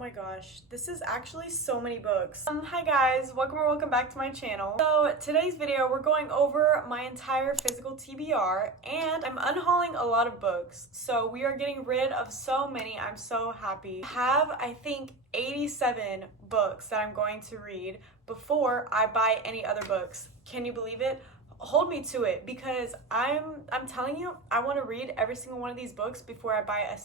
my gosh, this is actually so many books. Hi guys, welcome back to my channel. So today's video, we're going over my entire physical TBR, and I'm unhauling a lot of books. So we are getting rid of so many. I'm so happy. I have, I think, 87 books that I'm going to read before I buy any other books. Can you believe it? Hold me to it, because I'm telling you, I want to read every single one of these books before I buy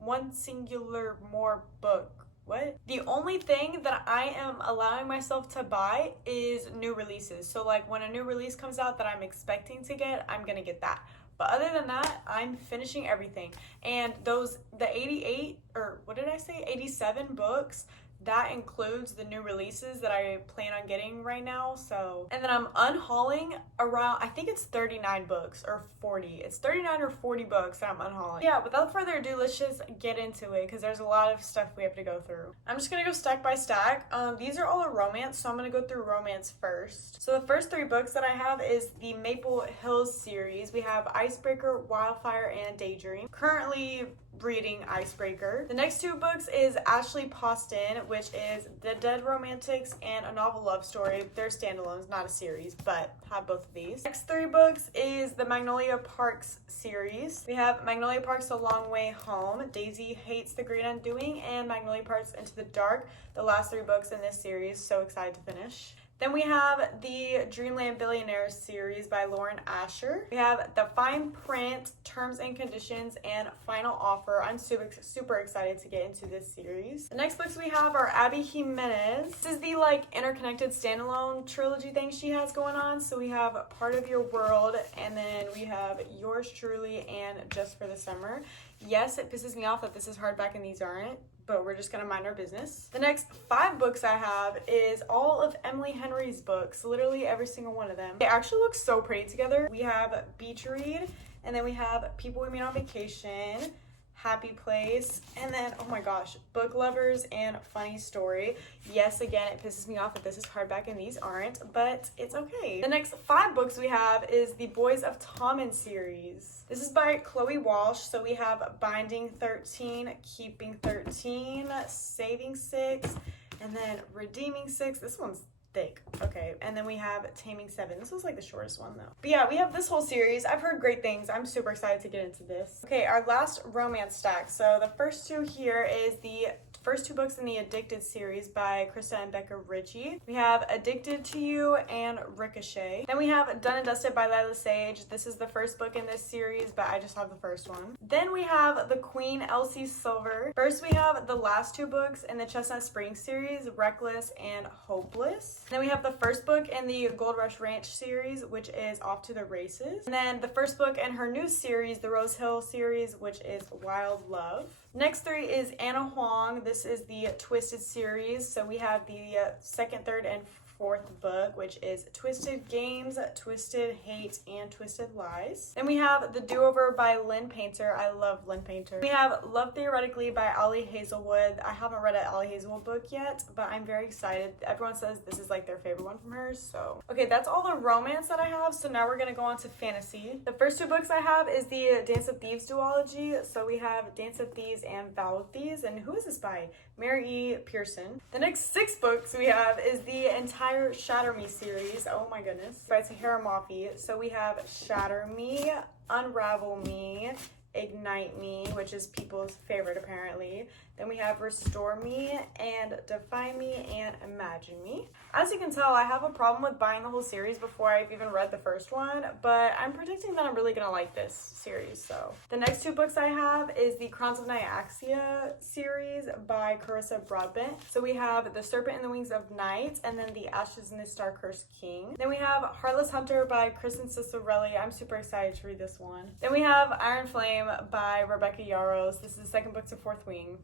one singular more book. What? The only thing that I am allowing myself to buy is new releases. So like when a new release comes out that I'm expecting to get, I'm gonna get that. But other than that, I'm finishing everything. And the 88, or what did I say? 87 books, that includes the new releases that I plan on getting right now. So, and then I'm unhauling around, I think it's 39 books or 40. It's 39 or 40 books that I'm unhauling. Yeah, without further ado, let's just get into it, because there's a lot of stuff we have to go through. I'm just gonna go stack by stack. These are all a romance, so I'm gonna go through romance first. So the first 3 books that I have is the Maple Hills series. We have Icebreaker, Wildfire, and Daydream. Currently reading Icebreaker. The next 2 books is Ashley Poston, which is The Dead Romantics and A Novel Love Story. They're standalones, not a series, but have both of these. Next 3 books is the Magnolia Parks series. We have Magnolia Parks A Long Way Home, Daisy Hates the Great Undoing, and Magnolia Parks Into the Dark, the last 3 books in this series. So excited to finish. Then we have the Dreamland Billionaires series by Lauren Asher. We have The Fine Print, Terms and Conditions, and Final Offer. I'm super excited to get into this series. The next books we have are Abby Jimenez. This is the like interconnected standalone trilogy thing she has going on. So we have Part of Your World, and then we have Yours Truly and Just for the Summer. Yes, it pisses me off that this is hardback and these aren't, but we're just gonna mind our business. The next 5 books I have is all of Emily Henry's books, literally every single one of them. They actually look so pretty together. We have Beach Read, and then we have People We Meet on Vacation, Happy Place, and then, oh my gosh, Book Lovers and Funny Story. Yes, again, it pisses me off that this is hardback and these aren't, but it's okay. The next 5 books we have is the Boys of Tommen series. This is by Chloe Walsh. So we have Binding 13, Keeping 13, Saving 6, and then Redeeming 6. This one's thick. Okay, and then we have Taming 7. This was like the shortest one though. But yeah, we have this whole series. I've heard great things. I'm super excited to get into this. Okay, our last romance stack. So the first 2 here is the first 2 books in the Addicted series by Krista and Becca Ritchie. We have Addicted to You and Ricochet. Then we have Done and Dusted by Lila Sage. This is the first book in this series, but I just have the first one. Then we have The Queen, Elsie Silver. First we have the last 2 books in the Chestnut Springs series, Reckless and Hopeless. Then we have the first book in the Gold Rush Ranch series, which is Off to the Races. And then the first book in her new series, the Rose Hill series, which is Wild Love. Next 3 is Anna Huang. This is the Twisted series. So we have the 2nd, 3rd, and 4th book, which is Twisted Games, Twisted Hate, and Twisted Lies. Then we have The Do-Over by Lynn Painter. I love Lynn Painter. We have Love Theoretically by Allie Hazelwood. I haven't read an Allie Hazelwood book yet, but I'm very excited. Everyone says this is like their favorite one from hers, so. Okay, that's all the romance that I have, so now we're gonna go on to fantasy. The first 2 books I have is the Dance of Thieves duology. So we have Dance of Thieves and Vow of Thieves, and who is this by? Mary E. Pearson. The next 6 books we have is the entire Shatter Me series. Oh my goodness. By Tahira Mafi. So we have Shatter Me, Unravel Me, Ignite Me, which is people's favorite apparently. Then we have Restore Me and Define Me and Imagine Me. As you can tell, I have a problem with buying the whole series before I've even read the first one, but I'm predicting that I'm really gonna like this series. So the next 2 books I have is the Crowns of Nyaxia series by Carissa Broadbent. So we have The Serpent and the Wings of Night, and then The Ashes and the Star-Cursed King. Then we have Heartless Hunter by Kristen Cicerelli. I'm super excited to read this one. Then we have Iron Flame by Rebecca Yarros. This is the 2nd book to Fourth Wing.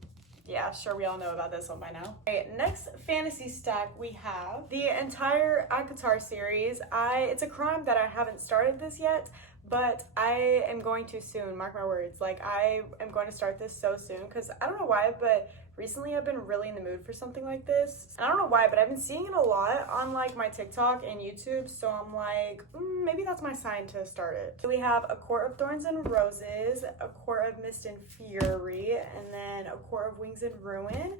Yeah, sure, we all know about this one by now. Okay, next fantasy stack we have the entire ACOTAR series. It's a crime that I haven't started this yet, but I am going to soon, mark my words. Like, I am going to start this so soon, because I don't know why, but recently I've been really in the mood for something like this. And I don't know why, but I've been seeing it a lot on like my TikTok and YouTube, so I'm like, maybe that's my sign to start it. So we have A Court of Thorns and Roses, A Court of Mist and Fury, and then A Court of Wings and Ruin,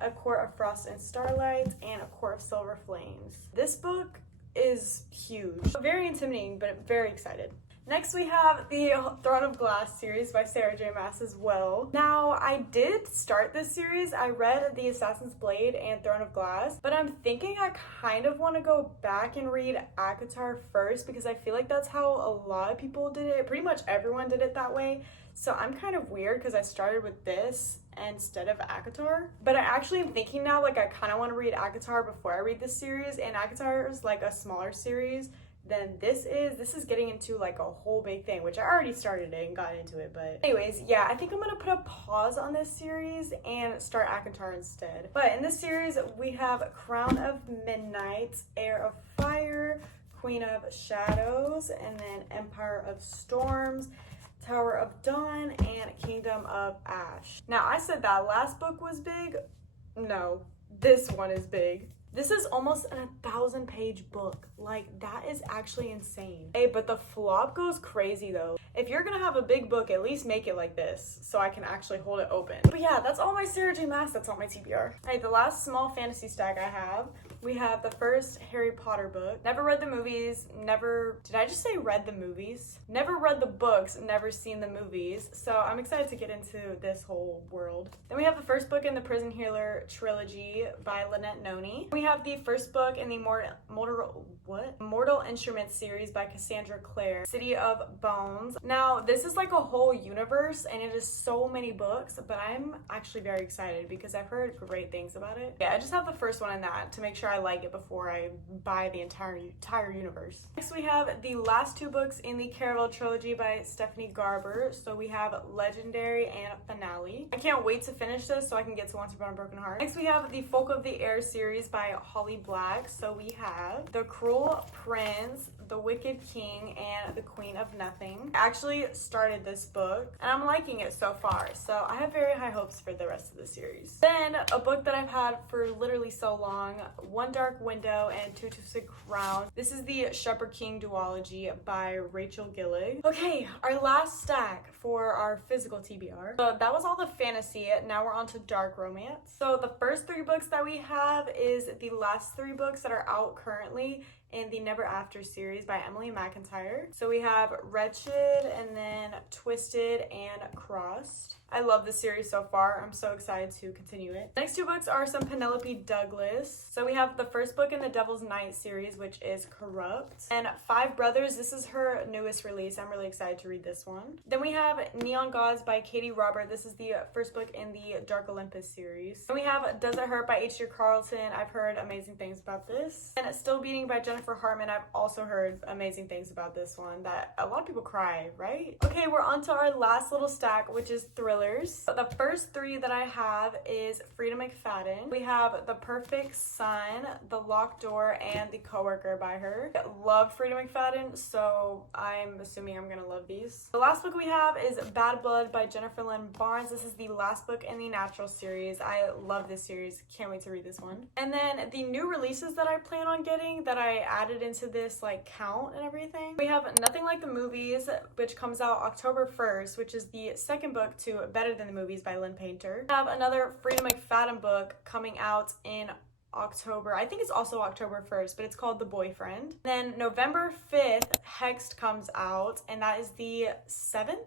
A Court of Frost and Starlight, and A Court of Silver Flames. This book is huge. Very intimidating, but very excited. Next we have the Throne of Glass series by Sarah J. Maas as well. Now, I did start this series. I read The Assassin's Blade and Throne of Glass, but I'm thinking I kind of want to go back and read ACOTAR first because I feel like that's how a lot of people did it. Pretty much everyone did it that way. So I'm kind of weird because I started with this instead of ACOTAR. But I actually am thinking now, like I kind of want to read ACOTAR before I read this series, and ACOTAR is like a smaller series than this is getting into like a whole big thing, which I already started it and got into it. But anyways, yeah, I think I'm gonna put a pause on this series and start ACOTAR instead. But in this series we have Crown of Midnight, Heir of Fire, Queen of Shadows, and then Empire of Storms, Tower of Dawn, and Kingdom of Ash. Now, I said that last book was big. No, this one is big. This is almost a 1,000-page book. Like, that is actually insane. Hey, but the flop goes crazy though. If you're gonna have a big book, at least make it like this so I can actually hold it open. But yeah, that's all my Sarah J. Maas, that's all my TBR. Alright, the last small fantasy stack I have, we have the first Harry Potter book. Never read the movies, did I just say read the movies? Never read the books, never seen the movies. So I'm excited to get into this whole world. Then we have the first book in the Prison Healer trilogy by Lynette Noni. We have the first book in the Mortal Instruments series by Cassandra Clare, City of Bones. Now, this is like a whole universe and it is so many books, but I'm actually very excited because I've heard great things about it. Yeah, I just have the first one in that to make sure I like it before I buy the entire universe. Next, we have the last two books in the Caraval trilogy by Stephanie Garber. So we have Legendary and Finale. I can't wait to finish this so I can get to Once Upon a Broken Heart. Next, we have the Folk of the Air series by Holly Black. So we have The Cruel Prince, The Wicked King, and The Queen of Nothing. I actually started this book and I'm liking it so far, so I have very high hopes for the rest of the series. Then a book that I've had for literally so long, One Dark Window and Two Twisted Crown. This is the Shepherd King duology by Rachel Gillig. Okay, our last stack for our physical TBR. So that was all the fantasy. Now we're on to dark romance. So the first three books that we have is the last three books that are out currently in the Never After series by Emily McIntyre. So we have Wretched, and then Twisted, and Crossed. I love this series so far. I'm so excited to continue it. The next two books are some Penelope Douglas. So we have the first book in the Devil's Night series, which is Corrupt. And Five Brothers, this is her newest release. I'm really excited to read this one. Then we have Neon Gods by Katie Robert. This is the first book in the Dark Olympus series. Then we have Does It Hurt by H.G. Carlton. I've heard amazing things about this. And Still Beating by Jennifer Hartman. I've also heard amazing things about this one, that a lot of people cry, right? Okay, we're on to our last little stack, which is thrillers. The first three that I have is Frida McFadden. We have The Perfect Son, The Locked Door, and The Coworker by her. I love Frida McFadden, so I'm assuming I'm gonna love these. The last book we have is Bad Blood by Jennifer Lynn Barnes. This is the last book in the Natural series. I love this series. Can't wait to read this one. And then the new releases that I plan on getting that I added into this like count and everything. We have Nothing Like the Movies, which comes out October 1st, which is the second book to Better Than the Movies by Lynn Painter. We have another Frida McFadden book coming out in October. I think it's also October 1st, but it's called The Boyfriend. Then November 5th, Hexed comes out, and that is the 6th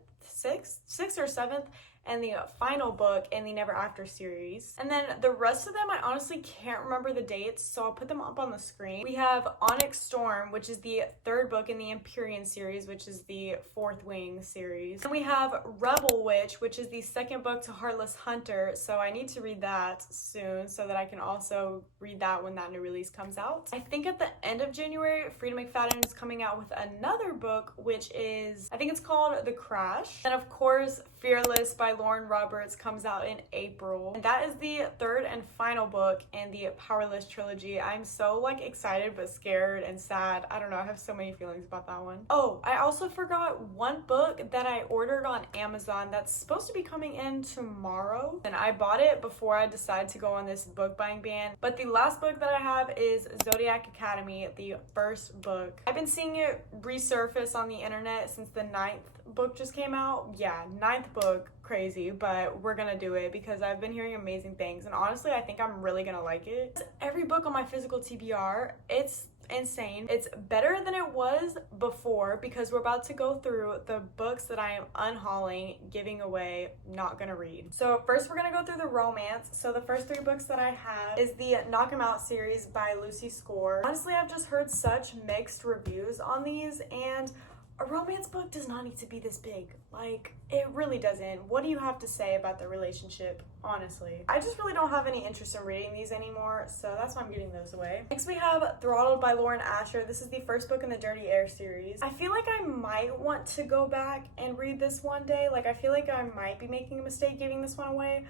or 7th, and the final book in the Never After series. And then the rest of them, I honestly can't remember the dates, so I'll put them up on the screen. We have Onyx Storm, which is the third book in the Empyrean series, which is the Fourth Wing series. And we have Rebel Witch, which is the second book to Heartless Hunter, so I need to read that soon so that I can also read that when that new release comes out. I think at the end of January, Frida McFadden is coming out with another book, which is, I think it's called The Crash. And of course, Fearless by Lauren Roberts comes out in April. And that is the third and final book in the Powerless trilogy. I'm so like excited but scared and sad. I don't know, I have so many feelings about that one. Oh, I also forgot one book that I ordered on Amazon that's supposed to be coming in tomorrow. And I bought it before I decided to go on this book buying ban. But the last book that I have is Zodiac Academy, the first book. I've been seeing it resurface on the internet since the 9th book just came out. Yeah, 9th book, crazy, but we're gonna do it because I've been hearing amazing things, and honestly I think I'm really gonna like it. Every book on my physical TBR, it's insane. It's better than it was before because we're about to go through the books that I am unhauling, giving away, not gonna read. So first we're gonna go through the romance. So the first 3 books that I have is the Knock 'Em Out series by Lucy Score. Honestly, I've just heard such mixed reviews on these, and a romance book does not need to be this big. Like, it really doesn't. What do you have to say about the relationship, honestly? I just really don't have any interest in reading these anymore, so that's why I'm getting those away. Next we have Throttled by Lauren Asher. This is the first book in the Dirty Air series. I feel like I might want to go back and read this one day. Like, I feel like I might be making a mistake giving this one away.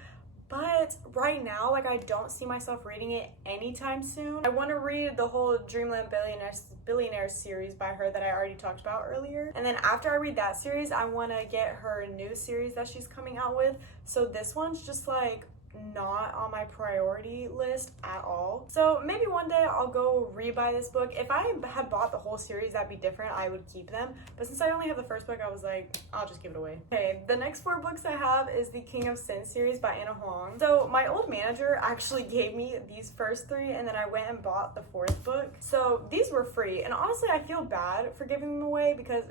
But right now, like, I don't see myself reading it anytime soon. I want to read the whole Dreamland Billionaires series by her that I already talked about earlier. And then after I read that series, I want to get her new series that she's coming out with. So this one's just like not on my priority list at all. So maybe one day I'll go rebuy this book. If I had bought the whole series, that'd be different. I would keep them. But since I only have the first book, I was like, I'll just give it away. Okay, the next 4 books I have is the King of Sin series by Anna Huang. So my old manager actually gave me these first 3, and then I went and bought the 4th book. So these were free, and honestly, I feel bad for giving them away because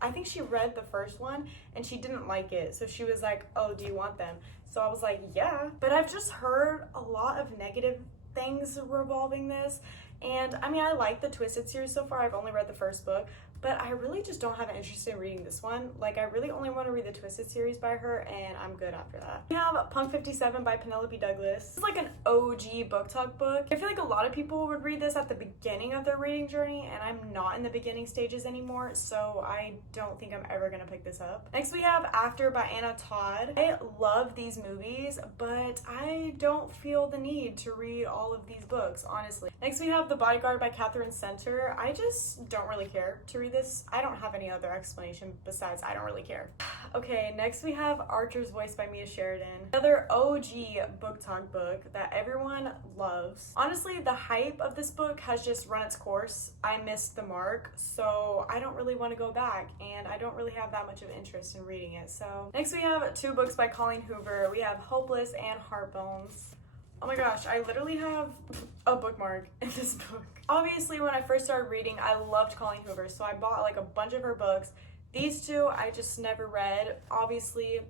I think she read the first one and she didn't like it. So she was like, oh, do you want them? So I was like, yeah. But I've just heard a lot of negative things revolving this. And I mean, I like the Twisted series so far. I've only read the first book, but I really just don't have an interest in reading this one. Like, I really only want to read the Twisted series by her, and I'm good after that. We have Punk 57 by Penelope Douglas. This is like an OG book talk book. I feel like a lot of people would read this at the beginning of their reading journey, and I'm not in the beginning stages anymore, so I don't think I'm ever gonna pick this up. Next we have After by Anna Todd. I love these movies, but I don't feel the need to read all of these books, honestly. Next we have The Bodyguard by Catherine Center. I just don't really care to read this. I don't have any other explanation besides I don't really care. Okay, next we have Archer's Voice by Mia Sheridan. Another OG book talk book that everyone loves. Honestly, the hype of this book has just run its course. I missed the mark, so I don't really want to go back, and I don't really have that much of interest in reading it. So next we have 2 books by Colleen Hoover. We have Hopeless and Heartbones. Oh my gosh, I literally have a bookmark in this book. Obviously, when I first started reading, I loved Colleen Hoover, so I bought like a bunch of her books. These 2 I just never read. Obviously,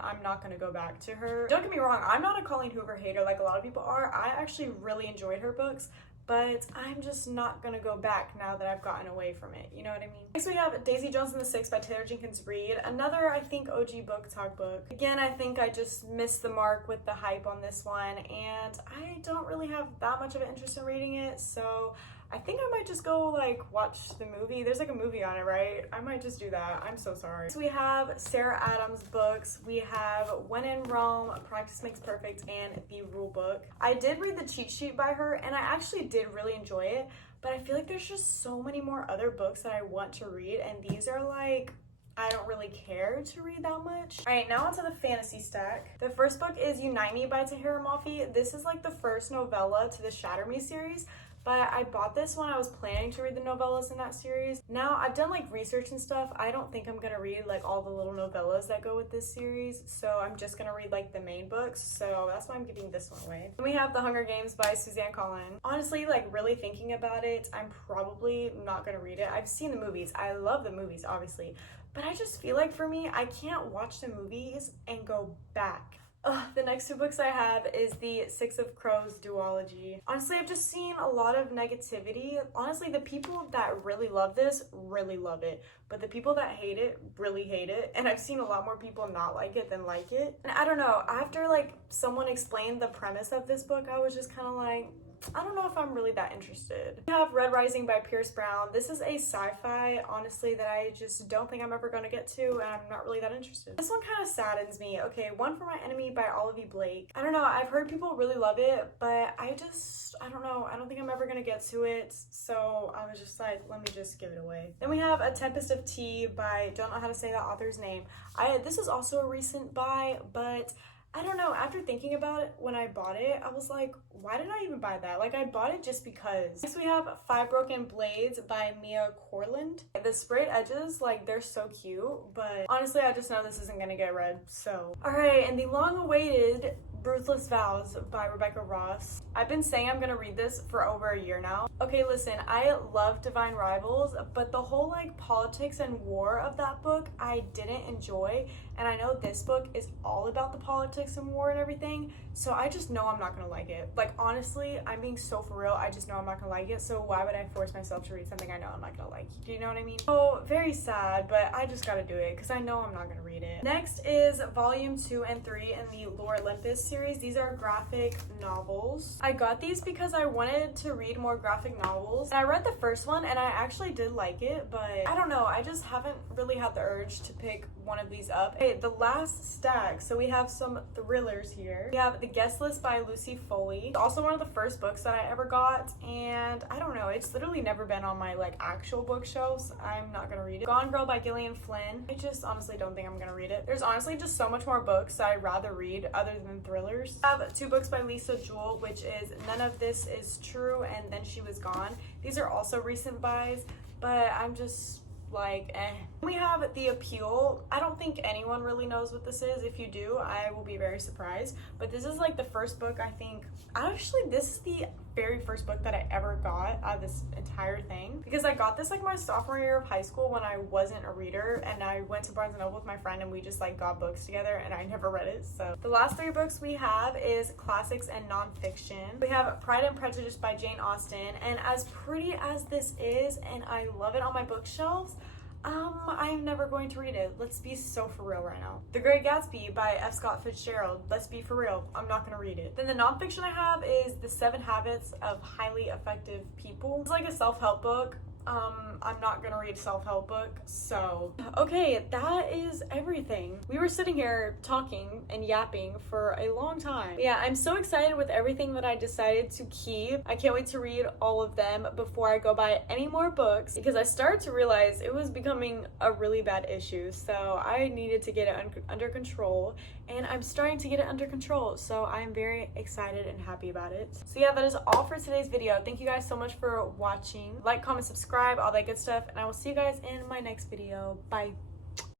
I'm not gonna go back to her. Don't get me wrong, I'm not a Colleen Hoover hater like a lot of people are. I actually really enjoyed her books, but I'm just not gonna go back now that I've gotten away from it, you know what I mean? Next we have Daisy Jones and the Six by Taylor Jenkins Reid. Another, I think, OG book talk book. Again, I think I just missed the mark with the hype on this one, and I don't really have that much of an interest in reading it, so I think I might just go like watch the movie. There's like a movie on it, right? I might just do that. I'm so sorry. So we have Sarah Adams books. We have When in Rome, Practice Makes Perfect, and The Rule Book. I did read the cheat sheet by her, and I actually did really enjoy it, but I feel like there's just so many more other books that I want to read, and these are like, I don't really care to read that much. All right, now onto the fantasy stack. The first book is Unite Me by Tahira Mafi. This is like the first novella to the Shatter Me series, but I bought this when I was planning to read the novellas in that series. Now, I've done like research and stuff. I don't think I'm gonna read like all the little novellas that go with this series, so I'm just gonna read like the main books, so that's why I'm giving this one away. Then we have The Hunger Games by Suzanne Collin. Honestly, like really thinking about it, I'm probably not gonna read it. I've seen the movies. I love the movies, obviously, but I just feel like for me, I can't watch the movies and go back. The next 2 books I have is the Six of Crows duology. Honestly, I've just seen a lot of negativity. Honestly, the people that really love this really love it, but the people that hate it really hate it, and I've seen a lot more people not like it than like it. And I don't know, after like someone explained the premise of this book, I was just kind of like, I don't know if I'm really that interested. We have Red Rising by Pierce Brown. This is a sci-fi, honestly, that I just don't think I'm ever going to get to, and I'm not really that interested. This one kind of saddens me. Okay, One for My Enemy by Olivia Blake. I don't know, I've heard people really love it, but I don't know, I don't think I'm ever going to get to it, so I was just like, let me just give it away. Then we have A Tempest of Tea by, don't know how to say that author's name. This is also a recent buy, but I don't know, after thinking about it when I bought it, I was like, why did I even buy that? Like, I bought it just because. Next we have Five Broken Blades by Mia Corland. The sprayed edges, like, they're so cute, but honestly, I just know this isn't gonna get read, so. Alright, and the long-awaited Ruthless Vows by Rebecca Ross. I've been saying I'm gonna read this for over a year now. Okay, listen, I love Divine Rivals, but the whole like politics and war of that book I didn't enjoy, and I know this book is all about the politics and war and everything, so I just know I'm not gonna like it. Like, honestly, I'm being so for real, I just know I'm not gonna like it, so why would I force myself to read something I know I'm not gonna like? Do you know what I mean? Oh, very sad, but I just gotta do it because I know I'm not gonna read it. Next is Volume 2 and 3 in the Lore Olympus series. These are graphic novels. I got these because I wanted to read more graphic novels. And I read the first one and I actually did like it, but I don't know, I just haven't really had the urge to pick one of these up. Okay, the last stack. So we have some thrillers here. We have The Guest List by Lucy Foley. It's also one of the first books that I ever got, and I don't know, it's literally never been on my like actual bookshelves. I'm not gonna read it. Gone Girl by Gillian Flynn. I just honestly don't think I'm gonna read it. There's honestly just so much more books that I'd rather read other than thrillers. I have 2 books by Lisa Jewell, which is None of This Is True and Then She Was Gone. These are also recent buys, but I'm just like, eh. We have The Appeal. I don't think anyone really knows what this is. If you do, I will be very surprised. But this is like the first book, I think. Actually, this is the very first book that I ever got out of this entire thing. Because I got this like my sophomore year of high school when I wasn't a reader, and I went to Barnes & Noble with my friend and we just like got books together, and I never read it. So the last 3 books we have is classics and nonfiction. We have Pride and Prejudice by Jane Austen, and as pretty as this is, and I love it on my bookshelves, I'm never going to read it. Let's be so for real right now. The Great Gatsby by F. Scott Fitzgerald. Let's be for real. I'm not gonna read it. Then the nonfiction I have is The 7 Habits of Highly Effective People. It's like a self-help book. I'm not gonna read a self-help book, so. Okay, that is everything. We were sitting here talking and yapping for a long time. Yeah, I'm so excited with everything that I decided to keep. I can't wait to read all of them before I go buy any more books, because I started to realize it was becoming a really bad issue, so I needed to get it under control, and I'm starting to get it under control, so I'm very excited and happy about it. So yeah, that is all for today's video. Thank you guys so much for watching. Like, comment, subscribe, all that good stuff, and I will see you guys in my next video. Bye.